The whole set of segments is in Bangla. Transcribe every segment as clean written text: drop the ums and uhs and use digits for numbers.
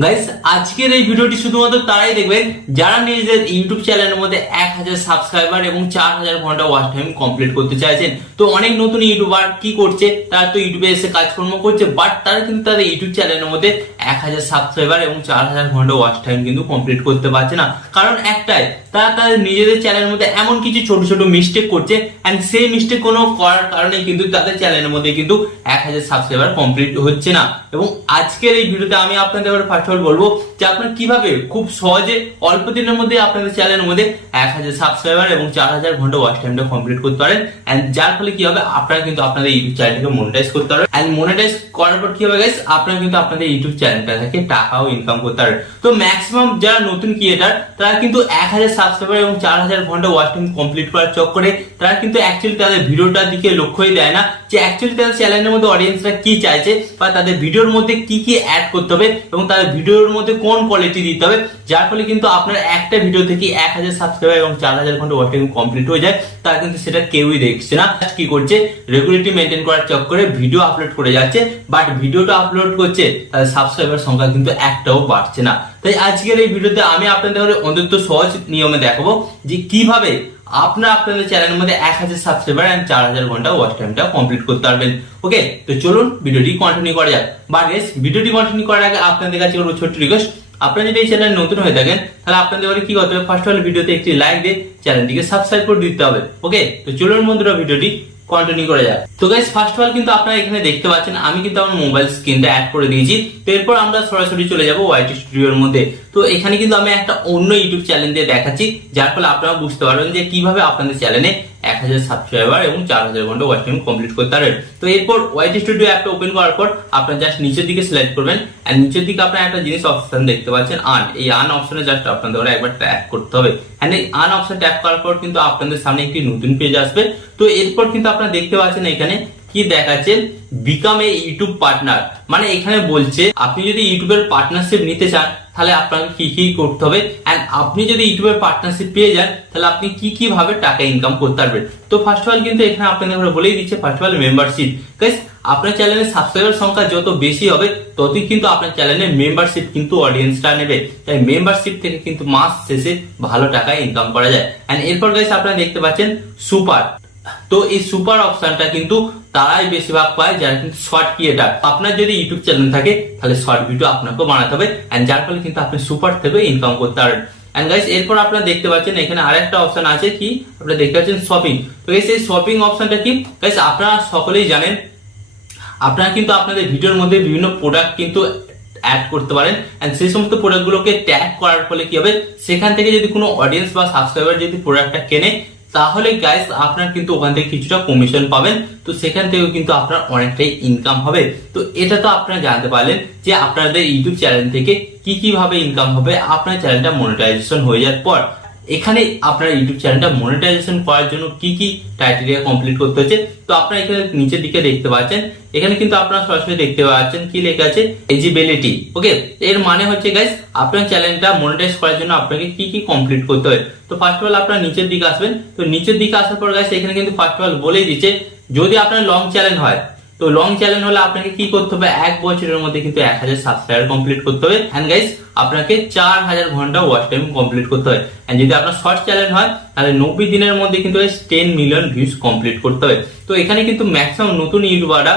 গাইস, আজকের এই ভিডিওটি শুধুমাত্র তারাই দেখবেন যারা নিজেদের ইউটিউব চ্যানেলের মধ্যে 1000 সাবস্ক্রাইবার এবং 4000 ঘন্টা ওয়াচ টাইম কমপ্লিট করতে চাইছেন। তো অনেক নতুন ইউটিউবার কি করছে, তারা তো ইউটিউবে এসে কাজকর্ম করছে, বাট তারা কিন্তু তাদের ইউটিউব চ্যানেলের মধ্যে 1000 সাবস্ক্রাইবার এবং 4000 ঘন্টা ওয়াচ টাইম কিন্তু কমপ্লিট করতে পারছে না। কারণ একটাই, তারা তাদের নিজেদের চ্যানেলের মধ্যে এমন কিছু ছোট ছোট মিস্টেক করছে, এন্ড সেই মিস্টেক কোনো করার কারণে কিন্তু তাদের চ্যানেলের মধ্যে কিন্তু 1000 সাবস্ক্রাইবার কমপ্লিট হচ্ছে না। এবং আজকের এই ভিডিওতে আমি আপনাদের ফার্স্ট অফ অল বলবো যে আপনারা কিভাবে খুব সহজে অল্প দিনের মধ্যে আপনাদের চ্যানেলের মধ্যে 1000 সাবস্ক্রাইবার এবং 4000 ঘন্টা ওয়াচ টাইমটা কমপ্লিট করতে পারেন। এন্ড যার ফলে কি হবে, আপনারা কিন্তু আপনাদের ইউটিউব চ্যানেলটাকে মনিটাইজ করতে পারবেন। এন্ড মনিটাইজ করার পর কি হবে গাইস, আপনারা কিন্তু আপনাদের ইউটিউব চ্যানেলটা থেকে টাকাও ইনকাম করতে পারবেন। তো ম্যাক্সিমাম যারা নতুন ক্রিয়েটার, তারা কিন্তু 1000 সাবস্ক্রাইবার এবং 4000 ঘন্টা ওয়াচ টাইম কমপ্লিট করার চক্করে তারা কিন্তু অ্যাকচুয়ালি তাদের ভিডিওটার দিকে লক্ষ্যই দেয় না যে অ্যাকচুয়ালি তাদের চ্যানেলের মধ্যে অডিয়েন্সরা কি চাইছে, বা তাদের ভিডিওর মধ্যে কি কি অ্যাড করতে হবে এবং তাদের ভিডিওর মধ্যে কোন কোয়ালিটি দিতে হবে। যার ফলে কিন্তু আপনার একটা ভিডিও থেকে 1000 সাবস্ক্রাইবার এবং 4000 ঘন্টা ওয়াচ টাইম কমপ্লিট হয়ে যায়, তারা কিন্তু সেটা কেউই দেখছে না। কি করছে, রেগুলারিটি মেনটেন করার চক্করে ভিডিও আপলোড করে যাচ্ছে, বাট ভিডিওটা আপলোড করছে, তাদের সাবস্ক্রাইবার সংখ্যা কিন্তু একটাও বাড়ছে না। তাই আজকের এই ভিডিওতে আমি আপনাদের অন্তত সহজ নিয়মে দেখাবো যে কিভাবে আপনারা আপনাদের চ্যানেলের মধ্যে 1000 সাবস্ক্রাইবার এন্ড 4000 ঘন্টা ওয়াচ টাইমটা কমপ্লিট করতে পারবেন। ওকে, তো চলুন ভিডিওটি কন্টিনিউ করা যাক। বাট গাইস, ভিডিওটি কন্টিনিউ করার আগে আপনাদের কাছে একটা ছোট্ট রিকোয়েস্ট, আপনারা যদি এই চ্যানেলে নতুন হয়ে থাকেন তাহলে আপনাদের কি করতে হবে, ফার্স্ট অফ অল ভিডিওতে একটি লাইক দিয়ে চ্যানেলটিকে সাবস্ক্রাইব করে দিতে হবে। ওকে, তো চলুন বন্ধুরা ভিডিওটি কন্টিনিউ করা যাক। তো গাইস, ফার্স্ট অফ অল কিন্তু আপনারা এখানে দেখতে পাচ্ছেন আমি কিন্তু আমার মোবাইল স্ক্রিনটা অ্যাড করে দিয়েছি। তো এরপর আমরা সরাসরি চলে যাব ওয়াইটি স্টুডিওর মধ্যে। তো এখানে কিন্তু আমি একটা অন্য ইউটিউব চ্যানেল দিয়ে দেখাচ্ছি, যার ফলে আপনারা বুঝতে পারবেন যে কিভাবে আপনাদের চ্যানেলে 1000 সাবস্ক্রাইবার এবং 4000 ঘন্টা ওয়াচ টাইম কমপ্লিট করতে পারবেন। তো এরপর ওয়াইটি স্টুডিও অ্যাপটা ওপেন করার পর আপনারা জাস্ট নিচের দিকে সিলেক্ট করবেন, আর নিচের দিকে আপনারা একটা জিনিস অপশন দেখতে পাচ্ছেন আর্ন। এই আর্ন অপশনে জাস্ট আপনাদের একবার ট্যাপ করতে হবে। এন্ড এই আর্ন অপশন ট্যাপ করার পর কিন্তু আপনাদের সামনে একটি নতুন পেজ আসবে। তো এরপর কিন্তু আপনারা দেখতে পাচ্ছেন এখানে কি দেখাচ্ছে, বিকাম এ ইউটিউব পার্টনার। মানে এখানে বলছে আপনি যদি ইউটিউবের পার্টনারশিপ নিতে চান তাহলে আপনাকে কি কি করতে হবে, এন্ড আপনি যদি ইউটিউবের পার্টনারশিপ পেয়ে যান তাহলে আপনি কি কি ভাবে টাকা ইনকাম করতে পারবেন। তো ফার্স্ট অফ অল কিন্তু এখানে আপনাদের বলেই দিচ্ছে, first of all membership. Guys, আপনার চ্যানেলের সাবস্ক্রাইবার সংখ্যা যত বেশি হবে ততই কিন্তু আপনার চ্যানেলে মেম্বারশিপ কিন্তু অডিয়েন্সটা নেবে। তাই মেম্বারশিপ থেকে কিন্তু মাস শেষে ভালো টাকা ইনকাম করা যায়। এন্ড এরপর গাইস আপনারা দেখতে পাচ্ছেন সুপার। তো এই সুপার অপশনটা কিন্তু তারাই বেশিরভাগ পায় যারা কিন্তু শর্ট ক্রিয়েটার। আপনার যদি ইউটিউব চ্যানেল থাকে তাহলে শর্ট ভিডিও আপনাকেও বানাতে হবে, এন্ড যার ফলে কিন্তু আপনি সুপার থেকে ইনকাম করতে পারেন। এন্ড গাইস, এরপর আপনারা দেখতে পাচ্ছেন এখানে আরেকটা অপশন আছে, কি আপনারা দেখতে পাচ্ছেন শপিং। তো গাইস, এই শপিং অপশনটা কি গাইস, আপনারা সকলেই জানেন আপনারা কিন্তু আপনাদের ভিডিওর মধ্যে বিভিন্ন প্রোডাক্ট কিন্তু অ্যাড করতে পারেন, এন্ড সেই সমস্ত প্রোডাক্টগুলোকে ট্যাগ করার ফলে কি হবে, সেখান থেকে যদি কোনো অডিয়েন্স বা সাবস্ক্রাইবার যদি প্রোডাক্টটা কেনে তাহলে গাইস আপনার কিন্তু ওখান থেকে কিছুটা কমিশন পাবেন। তো সেখান থেকেও কিন্তু আপনার অনেকটাই ইনকাম হবে। তো এটা তো আপনারা জানতে পারলেন যে আপনাদের ইউটিউব চ্যানেল থেকে কি কি ভাবে ইনকাম হবে আপনার চ্যানেলটা মনিটাইজেশন হয়ে যাওয়ার পর। এখানে আপনার ইউটিউব চ্যানেলটা মনিটাইজেশন করার জন্য কি কি ক্রাইটেরিয়া কমপ্লিট করতে হচ্ছে, তো আপনারা এখানে নিচের দিকে দেখতে পাচ্ছেন, এখানে কিন্তু আপনারা সরাসরি দেখতে পাচ্ছেন কি লেখা আছে, এলিজিবিলিটি। ওকে, এর মানে হচ্ছে গাইস আপনার চ্যানেলটা মনিটাইজ করার জন্য আপনাকে কি কি কমপ্লিট করতে হবে। তো ফার্স্ট অফ অল আপনারা নিচের দিকে আসবেন। তো নিচের দিকে আসার পর গাইস এখানে কিন্তু ফার্স্ট অফ অল বলেই দিচ্ছে, যদি আপনার লং চ্যানেল হয়, তো লং চ্যানেল হলে আপনাকে কি করতে হবে, 1 বছরের মধ্যে কিন্তু 1000 সাবস্ক্রাইবার কমপ্লিট করতে হবে, এন্ড গাইস আপনাকে 4000 ঘন্টা ওয়াচ টাইম কমপ্লিট করতে হবে। এন্ড যদি আপনার শর্ট চ্যানেল হয় তাহলে 90 দিনের মধ্যে কিন্তু 10 মিলিয়ন ভিউজ কমপ্লিট করতে হবে। তো এখানে কিন্তু ম্যাক্সিমাম নতুন ইউটিউবাররা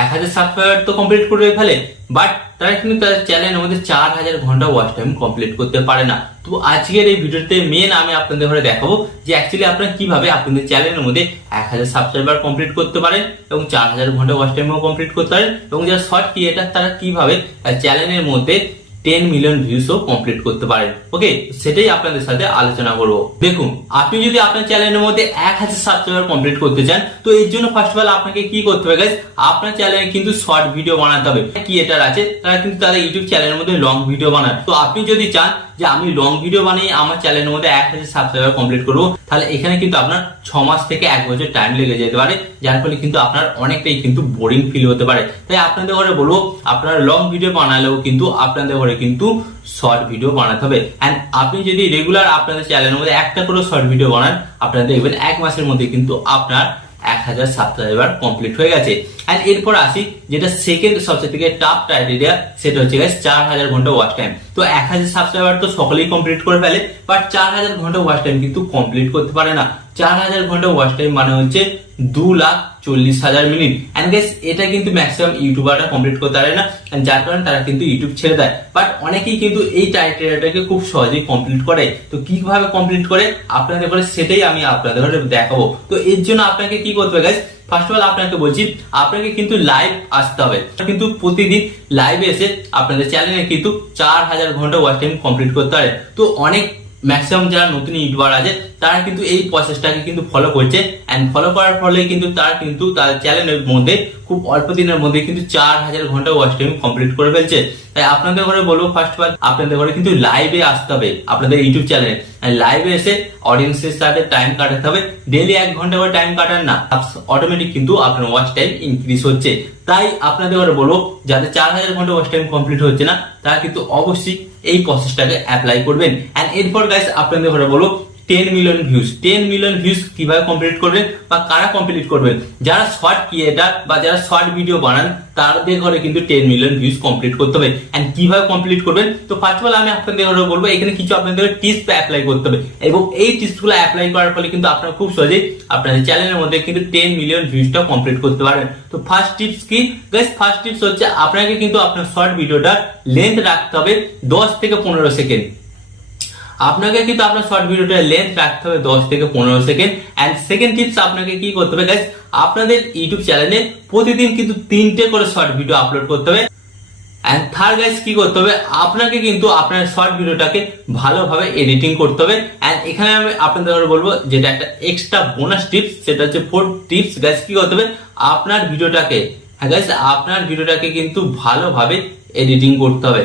1000 সাবস্ক্রাইবার তো কমপ্লিট করে ফেলে, বাট তারা কিন্তু তাদের চ্যানেলের মধ্যে 4000 ঘন্টা ওয়াচ টাইম কমপ্লিট করতে পারে না। তো আজকের এই ভিডিওতে মেন আমি আপনাদের ঘরে দেখাবো যে অ্যাকচুয়ালি আপনারা কিভাবে আপনাদের চ্যানেলের মধ্যে 1000 সাবস্ক্রাইবার কমপ্লিট করতে পারেন এবং 4000 ঘন্টা ওয়াচ টাইমও কমপ্লিট করতে পারেন, এবং যারা শর্ট ক্রিয়েটার তারা কিভাবে চ্যানেলের মধ্যে 10 মিলিয়ন ভিউসও কমপ্লিট করতে পারেন। ওকে, সেটাই আপনাদের সাথে আলোচনা করবো। দেখুন, আপনি যদি আপনার চ্যানেলের মধ্যে 1000 সাবস্ক্রাইবার কমপ্লিট করতে চান, তো এর জন্য ফার্স্ট অফ অল আপনাকে কি করতে হবে গাইস, আপনার চ্যানেলে কিন্তু শর্ট ভিডিও বানাতে হবে। ক্রিয়েটার আছে তারা কিন্তু তাদের ইউটিউব চ্যানেলের মধ্যে লং ভিডিও বানায়। তো আপনি যদি চান যে আমি লং ভিডিও বানিয়ে আমার চ্যানেলের মধ্যে 1000 সাবস্ক্রাইবার কমপ্লিট করবো, তাহলে এখানে কিন্তু আপনার 6 মাস থেকে 1 বছর টাইম লেগে যেতে পারে, যার ফলে কিন্তু আপনার অনেকটাই কিন্তু বোরিং ফিল হতে পারে। তাই আপনাদের ঘরে বলবো, আপনারা লং ভিডিও বানালেও কিন্তু আপনাদের ঘরে কিন্তু শর্ট ভিডিও বানাতে হবে। এন্ড আপনি যদি রেগুলার আপনাদের চ্যানেলের মধ্যে একটা করে শর্ট ভিডিও বানান, আপনারা দেখবেন 1 মাসের মধ্যে কিন্তু আপনার 1000 সাবস্ক্রাইবার কমপ্লিট হয়ে গেছে। এন্ড এরপর আসি যেটা সেকেন্ড সবচেয়ে থেকে টাফ ক্রাইটেরিয়া, সেটা হচ্ছে গাইস 4000 ঘন্টা ওয়াচ টাইম। তো 1000 সাবস্ক্রাইবার তো সকলেই কমপ্লিট করে ফেলে, বাট 4000 ঘন্টা ওয়াচ টাইম কিন্তু কমপ্লিট করতে পারে না। 4000 ঘন্টা ওয়াচ টাইম মানে হচ্ছে 2,40,000 মিনিট। এন্ড গাইস এটা কিন্তু ম্যাক্সিমাম ইউটিউবাররা কমপ্লিট করতে পারে না, যার কারণে তারা কিন্তু ইউটিউব ছেড়ে দেয়। বাট অনেকেই কিন্তু এই ক্রাইটেরিয়াটাকে খুব সহজেই কমপ্লিট করে। তো কিভাবে কমপ্লিট করে আপনাদের করে সেটাই আমি আপনাদের দেখাবো। তো এর জন্য আপনাকে কি করতে হবে গাইস, ফার্স্ট অফ অল আপনাকে বলছি, আপনাকে কিন্তু লাইভ আসতে হবে। কিন্তু প্রতিদিন লাইভে এসে আপনাদের চ্যানেলে কিন্তু 4000 ঘন্টা ওয়াচ টাইম কমপ্লিট করতে পারে। তো অনেক ম্যাক্সিমাম যারা নতুন ইউটিউবার আছে তারা কিন্তু এই প্রসেসটাকে কিন্তু ফলো করছে, এন্ড ফলো করার ফলে কিন্তু তারা কিন্তু তার চ্যানেলের মধ্যে খুব অল্প দিনের মধ্যে কিন্তু 4000 ঘন্টা ওয়াচ টাইম কমপ্লিট করে ফেলছে। তাই আপনাদের ঘরে বলবো, ফার্স্ট অফ অল আপনাদের ঘরে কিন্তু লাইভে আসতে হবে আপনাদের ইউটিউব চ্যানেলে। লাইভে এসে অডিয়েন্সের সাথে টাইম কাটাতে হবে। ডেইলি 1 ঘন্টা করে টাইম কাটান না, অটোমেটিক কিন্তু আপনার ওয়াচ টাইম ইনক্রিজ হচ্ছে। তাই আপনাদের ঘরে বলবো, যাদের 4000 ঘন্টা ওয়াচ টাইম কমপ্লিট হচ্ছে না তারা কিন্তু অবশ্যই এই প্রসেসটাকে অ্যাপ্লাই করবেন। এন্ড এরপর গাইস আপনাদের ঘরে বলবো 10 মিলিয়ন ভিউজ। 10 মিলিয়ন ভিউজ কিভাবে কমপ্লিট করবেন বা কারা কমপ্লিট করবেন? যারা শর্ট ক্রিয়েটার বা যারা শর্ট ভিডিও বানান তাদের ঘরে কিন্তু 10 মিলিয়ন ভিউজ কমপ্লিট করতে হবে। এন্ড কিভাবে কমপ্লিট করবেন? তো ফার্স্ট অফ অল আমি আপনাদের ঘরে বলবো, এখানে কিছু আপনাদের টিপস অ্যাপ্লাই করতে হবে, এবং এই টিপসগুলো অ্যাপ্লাই করার ফলে কিন্তু আপনারা খুব সহজেই আপনাদের চ্যানেলের মধ্যে কিন্তু 10 মিলিয়ন ভিউজটা কমপ্লিট করতে পারবেন। তো ফার্স্ট টিপস কি গাইস? ফার্স্ট টিপস হচ্ছে আপনাকে কিন্তু আপনার শর্ট ভিডিওটা লেন্থ রাখতে হবে 10 থেকে 15 সেকেন্ড। আপনাকে কিন্তু আপনার শর্ট ভিডিওটা লেন্থ রাখতে হবে 10 থেকে 15 সেকেন্ড। এন্ড সেকেন্ড টিপস আপনাকে কি করতে হবে গাইস, আপনাদের ইউটিউব চ্যানেলে প্রতিদিন কিন্তু 3টে করে শর্ট ভিডিও আপলোড করতে হবে। এন্ড থার্ড গাইস কি করতে হবে, আপনাকে কিন্তু আপনার শর্ট ভিডিওটাকে ভালোভাবে এডিটিং করতে হবে। এন্ড এখানে আমি আপনাদের বলবো, যেটা একটা এক্সট্রা বোনাস টিপস, সেটা হচ্ছে 4th টিপস গাইস, কি করতে হবে, আপনার ভিডিওটাকে, হ্যাঁ গাইস আপনার ভিডিওটাকে কিন্তু ভালোভাবে এডিটিং করতে হবে।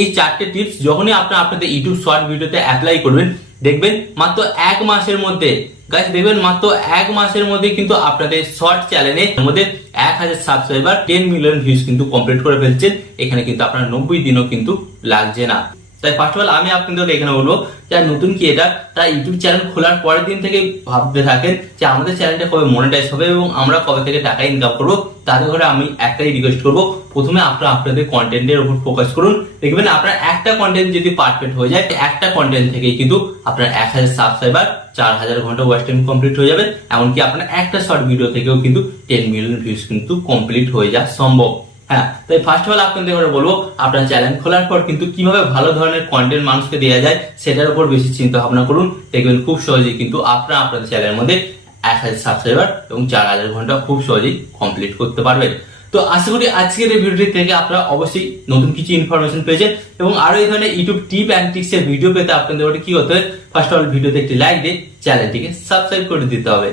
এই 4টে টিপস যখনই আপনাদের ইউটিউব শর্ট ভিডিওতে অ্যাপ্লাই করবেন, দেখবেন মাত্র 1 মাসের মধ্যে গাইস, দেখবেন মাত্র 1 মাসের মধ্যে কিন্তু আপনাদের শর্ট চ্যানেলের মধ্যে 1000 সাবস্ক্রাইবার 10 মিলিয়ন ভিউজ কিন্তু কমপ্লিট করে ফেলছেন। এখানে কিন্তু আপনার 90 দিনও কিন্তু লাগছে না। তাই ফার্স্ট অফ অল আমি আপনাদের এখানে বলবো, যারা নতুন ক্রিয়েটার তারা ইউটিউব চ্যানেল খোলার পরের দিন থেকে ভাবতে থাকেন যে আমাদের চ্যানেলটা কবে মনিটাইজ হবে এবং আমরা কবে থেকে টাকা ইনকাম করবো। তাদের ঘরে আমি একটাই রিকোয়েস্ট করবো, প্রথমে আপনারা আপনাদের কন্টেন্টের উপর ফোকাস করুন। দেখবেন আপনার একটা কন্টেন্ট যদি পারফেক্ট হয়ে যায়, একটা কন্টেন্ট থেকে কিন্তু আপনার 1000 সাবস্ক্রাইবার 4000 ঘন্টা ওয়াচ টাইম কমপ্লিট হয়ে যাবে। এমনকি আপনার একটা শর্ট ভিডিও থেকেও কিন্তু 10 মিলিয়ন ভিউজ কিন্তু কমপ্লিট হয়ে যাওয়া সম্ভব। হ্যাঁ, তাই ফার্স্ট অফ অল আপনাদের বলবো, আপনার চ্যানেল খোলার পর কিন্তু কিভাবে ভালো ধরনের কন্টেন্ট মানুষকে দেওয়া যায় সেটার উপর বেশি চিন্তা ভাবনা করুন। দেখবেন খুব সহজেই কিন্তু আপনাদের চ্যানেলের মধ্যে 1000 সাবস্ক্রাইবার এবং 4000 ঘন্টা খুব সহজেই কমপ্লিট করতে পারবেন। তো আশা করি আজকের এই ভিডিওটি থেকে আপনারা অবশ্যই নতুন কিছু ইনফরমেশন পেয়েছেন, এবং আরো এই ধরনের ইউটিউব টিপ অ্যান্ড ট্রিক্স এর ভিডিও পেতে আপনাদের কি করতে হবে, ফার্স্ট অফ অল ভিডিওতে একটি লাইক দিয়ে চ্যানেলটিকে সাবস্ক্রাইব করে দিতে হবে।